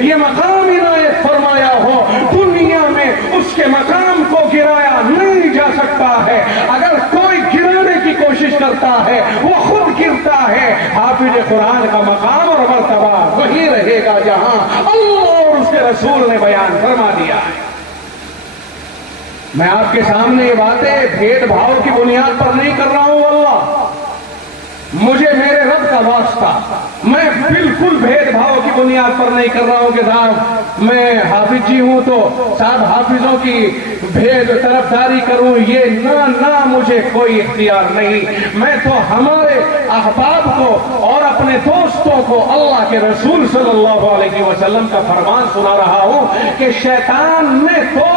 یہ مقام عنایت فرمایا ہو، دنیا میں اس کے مقام کو گرایا نہیں جا سکتا ہے۔ اگر کوئی گرانے کی کوشش کرتا ہے وہ خود گرتا ہے۔ حافظ قرآن کا مقام اور مرتبہ وہی رہے گا جہاں اللہ اور اس کے رسول نے بیان فرما دیا ہے۔ میں آپ کے سامنے یہ باتیں بھید بھاؤ کی بنیاد پر نہیں کر رہا ہوں، اللہ مجھے میرے رب کا واسطہ، میں بالکل بھید بھاؤ کی بنیاد پر نہیں کر رہا ہوں کہ صاحب میں حافظ جی ہوں تو صاحب حافظوں کی بھید طرفداری کروں، یہ نہ مجھے کوئی اختیار نہیں۔ میں تو ہمارے احباب کو اور اپنے دوستوں کو اللہ کے رسول صلی اللہ علیہ وسلم کا فرمان سنا رہا ہوں کہ شیطان نے تو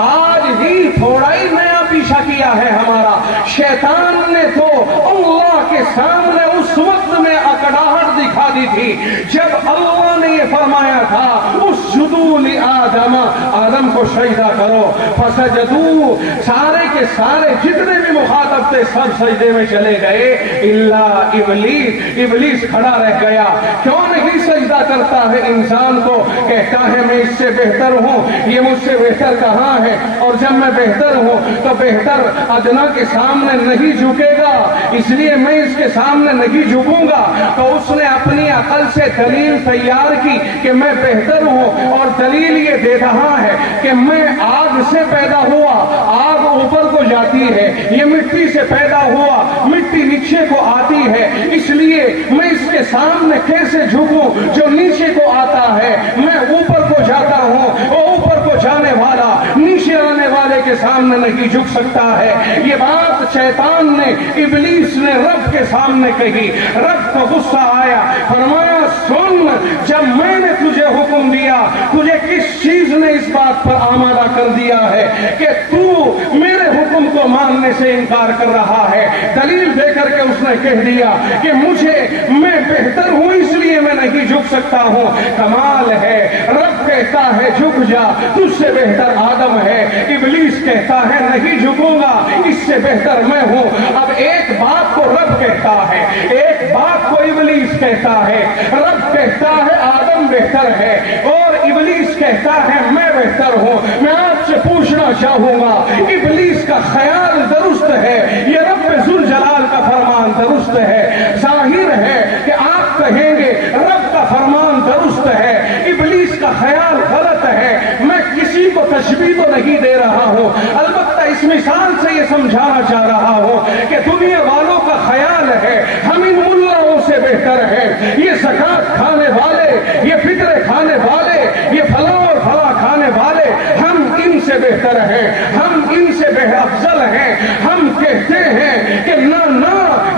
آج ہی تھوڑا ہی نیا پیچھا کیا ہے ہمارا۔ شیطان نے تو اللہ کے سامنے اس وقت میں اکڑاہٹ دکھا دی تھی جب اللہ نے یہ فرمایا تھا اسجدوا لآدم، آدم کو سجدہ کرو، فسجدوا، سارے کے سارے جتنے بھی مخاطب تھے سب سجدے میں چلے گئے الا ابلیس، ابلیس کھڑا رہ گیا۔ کیوں نہیں سجدہ کرتا ہے؟ انسان کو کہتا ہے میں اس سے بہتر ہوں، یہ مجھ سے بہتر کہاں ہے، اور جب میں بہتر ہوں تو بہتر ادنا کے سامنے نہیں جھکے گا، اس لیے میں اس کے سامنے نہیں جھکوں گا۔ تو اس نے اپنی عقل سے دلیل تیار کی کہ میں بہتر ہوں، اور دلیل یہ دے رہا ہے کہ میں آگ سے پیدا ہوا، آگ اوپر کو جاتی ہے، یہ مٹی سے پیدا ہوا، مٹی نیچے کو آتی ہے، اس لیے میں اس کے سامنے کیسے جھکوں جو نیچے کو آتا ہے؟ میں اوپر کو جاتا ہوں، وہ اوپر کو جانے والا نیچے آنے والے کے سامنے نہیں جھک سکتا ہے۔ یہ بات شیطان نے، ابلیس نے رب کے سامنے کہی، رب کو غصہ آیا، فرمایا سن، جب میں نے تجھے حکم دیا، تجھے کس چیز نے اس بات پر آمادہ کر دیا ہے کہ تو میرے حکم کو ماننے سے انکار کر رہا ہے؟ دلیل دے کر کے اس نے کہہ دیا کہ میں بہتر ہوں اس لیے میں نہیں جھک سکتا ہوں۔ کمال ہے، رب کہتا ہے جھک جا، تجھ سے بہتر آدم ہے، ابلیس کہتا ہے نہیں جھکوں گا، اس سے بہتر میں ہوں۔ اب ایک بات کو رب کہتا ہے، ایک بات کو ابلیس کہتا ہے، رب کہتا ہے آدم بہتر ہے اور ابلیس کہتا ہے میں بہتر ہوں۔ میں آپ سے پوچھنا چاہوں گا، ابلیس کا خیال درست ہے، یہ رب ذوالجلال کا فرمان درست ہے؟ ظاہر ہے کہ آپ کہیں گے رب کا فرمان درست ہے، ابلیس کا خیال غلط ہے۔ میں کسی کو تشبیہ تو نہیں دے رہا ہوں، البتہ اس مثال سے یہ سمجھانا چاہ رہا ہوں کہ دنیا والوں کا خیال ہے ہم ان ملاؤں سے بہتر ہیں، یہ زکات کھانے والے، یہ فطر کھانے والے، یہ فلاں اور فلاں کھانے والے، ہم ان سے بہتر ہیں، ہم ان سے افضل ہیں۔ ہم کہتے ہیں کہ نہ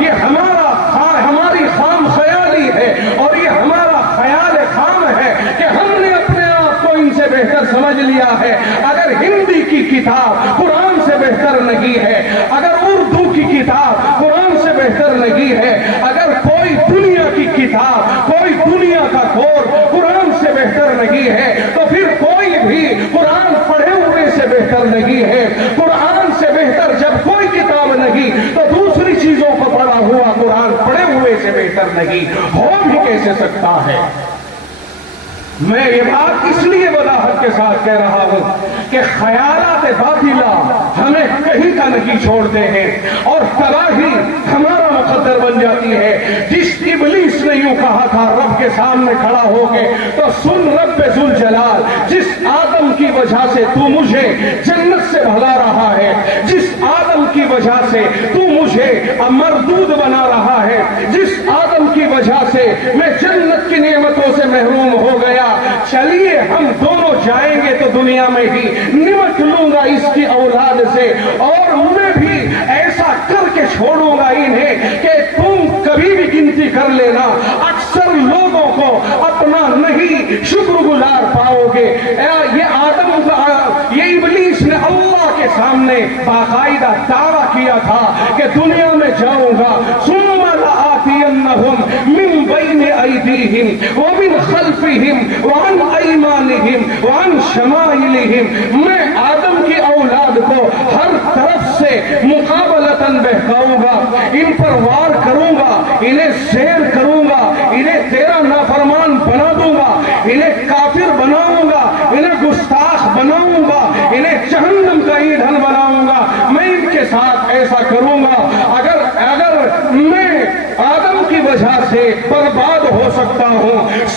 یہ ہماری خام خیالی ہے، اور یہ ہمارا خیال خام ہے کہ ہم نے اپنے آپ کو ان سے بہتر سمجھ لیا ہے۔ اگر ہندی کی کتاب قرآن سے بہتر نہیں ہے، اگر اردو کی کتاب قرآن سے بہتر نہیں ہے، اگر کوئی دنیا کی کتاب، کوئی دنیا کا کور قرآن سے بہتر نہیں ہے، تو پھر کوئی بھی قرآن پڑھے ہوئے سے بہتر نہیں ہے۔ قرآن سے بہتر جب کوئی کتاب نہیں تو دوسری چیزوں کو پڑھا ہوا قرآن پڑھے ہوئے سے بہتر نہیں ہو بھی کیسے سکتا ہے؟ میں یہ بات اس لیے وضاحت کے ساتھ کہہ رہا ہوں کہ خیالات باطلہ ہمیں کہیں کا نہیں چھوڑتے ہیں اور تباہی ہمارا مقدر بن جاتی ہے۔ جس ابلیس نے یوں کہا تھا رب کے سامنے کھڑا ہو کے، تو سن رب ذوالجلال، جس آدم کی وجہ سے تو مجھے جنت سے بھگا رہا ہے، جس آدم کی وجہ سے تو مجھے مردود بنا رہا ہے، جس آدم کی وجہ سے میں جنت کی نعمتوں سے محروم ہو گیا، چلیے ہم دونوں جائیں گے تو دنیا میں بھی نمٹ لوں گا اس کی اولاد سے، اور میں بھی ایسا کر کے چھوڑوں گا انہیں کہ تم کبھی بھی گنتی کر لینا، اکثر لوگوں کو اپنا نہیں شکر گزار پاؤ گے۔ یہ آدم کا، یہ ابلیس نے اللہ کے سامنے باقاعدہ دعویٰ کیا تھا کہ دنیا میں جاؤں گا، ثم لآتینہم من بین ایدیہم ومن خلفہم وعن ایمانہم وعن شمائلہم، میں آدم کی اولاد کو ہر طرف سے مقابلتاً بہکاؤں گا، ان پر وار کروں گا، انہیں زیر کروں گا، انہیں تیرا نافرمان بنا دوں گا، انہیں سے برباد ہو سکتا ہوں،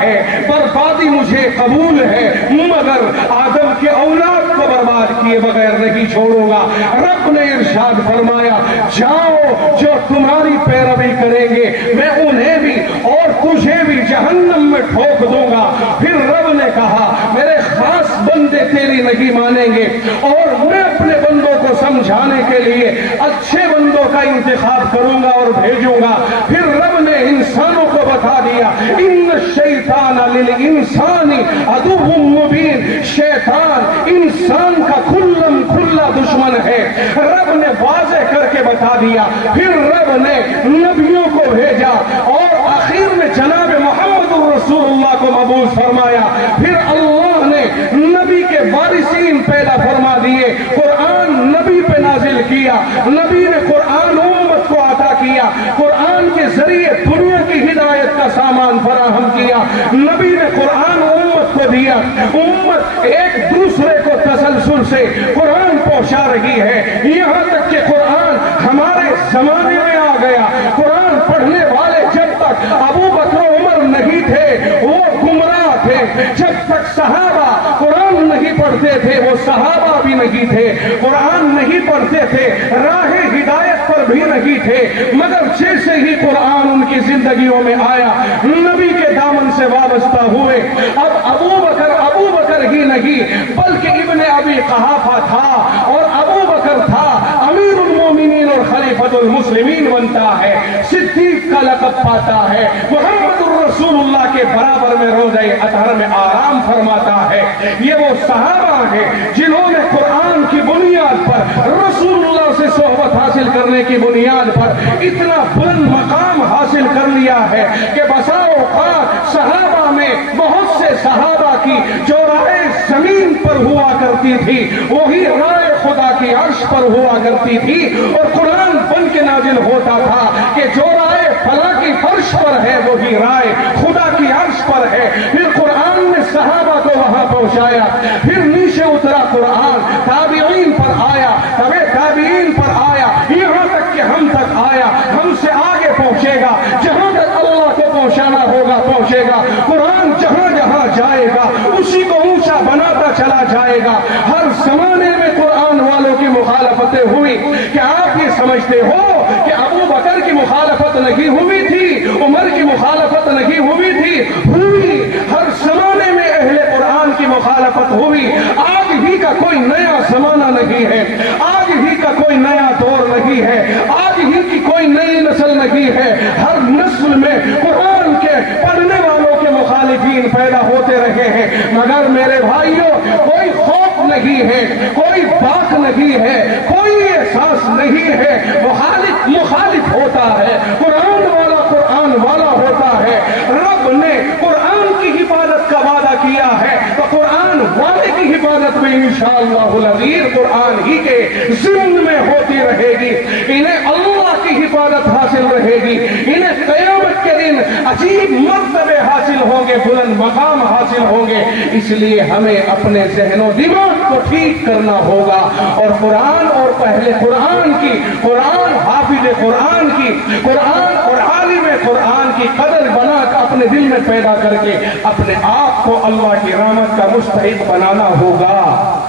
ہے، بربادی مجھے قبول ہے، مگر آدم کے اولاد کو برباد کیے بغیر نہیں چھوڑوں گا۔ رب نے ارشاد فرمایا جاؤ جو تمہاری پیروی کریں گے میں انہیں بھی اور تجھے بھی جہنم میں ٹھوک دوں گا۔ پھر رب نے کہا میرے خاص بندے تیری نہیں مانیں گے اور میں اپنے بندوں کو سمجھانے کے لیے اچھے بندوں کا انتخاب کروں گا اور بھیجوں گا۔ پھر رب نے انسانوں کو بتا دیا ان الشیطان للانسان عدو مبین، شیطان انسان کا کھلم کھلا دشمن ہے۔ رب نے واضح کر کے بتا دیا۔ پھر رب نے نبیوں کو بھیجا اور آخر میں جناب محمد رسول اللہ کو مبعوث فرمایا۔ پھر اللہ نے نبی کے وارثین پیدا فرما دیے، قرآن نبی پہ نازل کیا، نبی نے قرآن امت کو عطا کیا، قرآن کے ذریعے دنیا کی ہدایت کا سامان فراہم کیا، نبی نے قرآن امت کو دیا، امت ایک دوسرے کو تسلسل سے قرآن پہنچا رہی ہے، یہاں تک کہ قرآن ہمارے زمانے میں آ گیا۔ قرآن پڑھنے والے جب تک ابو بکر عمر نہیں تھے وہ گمراہ تھے، جب تک صحابہ قرآن نہیں پڑھتے تھے وہ صحابہ بھی نہیں تھے، قرآن نہیں پڑھتے تھے راہ ہدایت پر بھی نہیں تھے، مگر جیسے ہی قرآن ان کی زندگیوں میں آیا نبی کے دامن سے وابستہ ہوئے۔ اب ابو بکر ہی نہیں بلکہ ابن ابی قحافہ تھا اور ابو بکر تھا امیر المومنین اور خلیفۃ المسلمین بنتا ہے، صدیق کا لقب پاتا ہے، محمد الرسول اللہ کے برابر میں روضہ اطہر میں آرام فرماتا ہے۔ یہ وہ صحابہ ہیں جنہوں نے قرآن کی بنیاد پر رسول اللہ سے صحبت حاصل کرنے کی بنیاد پر اتنا بلند مقام حاصل کر لیا ہے کہ بسا اوقات صحابہ میں بہت سے صحابہ کی جو رائے زمین پر ہوا کرتی تھی وہی رائے خدا کی عرش پر ہوا کرتی تھی، اور قرآن بن کے نازل ہوتا تھا کہ جو رائے فلاں کی فرش پر ہے وہی رائے خدا کی عرش پر ہے۔ پھر قرآن نے صحابہ کو وہاں پہنچایا، پھر نیچے اترا قرآن، تابعین پر آیا، تبع تابعین پر آیا، یہاں تک کہ ہم تک آیا، ہم سے آگے پہنچے گا، جہاں تک اللہ کو پہنچانا ہوگا پہنچے گا۔ قرآن جہاں جہاں جائے گا اسی کو اونچا بناتا چلا جائے گا۔ ہر زمانے میں قرآن والوں کی مخالفتیں ہوئی، کیا آپ یہ سمجھتے ہو کہ ابو بکر کی مخالفت نہیں ہوئی تھی، عمر کی مخالفت نہیں ہوئی تھی؟ ہوئی، ہر زمانے میں اہل قرآن کی مخالفت ہوئی۔ آج ہی کا کوئی نیا زمانہ نہیں ہے، آج ہی کا کوئی نیا دور نہیں ہے، آج ہی کی کوئی نئی نسل نہیں ہے، ہر نسل میں قرآن کے پڑھنے والوں کے مخالفین پیدا ہوتے رہے ہیں، مگر میرے بھائیوں کوئی خوف نہیں ہے، کوئی بات نہیں ہے، کوئی احساس نہیں ہے، مخالف ہوتا ہے، قرآن والا ہوتا ہے۔ رب نے قرآن کی حفاظت کا وعدہ کیا ہے تو قرآن والے کی حفاظت میں انشاءاللہ العزیز قرآن ہی کے ضمن میں ہوتی رہے گی، انہیں اللہ کی حفاظت حاصل رہے گی، انہیں قیامت کے دن عجیب مرتبے حاصل ہوں گے، بلند مقام حاصل ہوں گے۔ اس لیے ہمیں اپنے ذہن و دماغ کو ٹھیک کرنا ہوگا اور قرآن اور پہلے قرآن کی، قرآن حافظ قرآن کی، قرآن اور عالم قرآن کی قدر بنا کر اپنے دل میں پیدا کر کے اپنے آپ کو اللہ کی رحمت کا مستحق بنانا ہوگا۔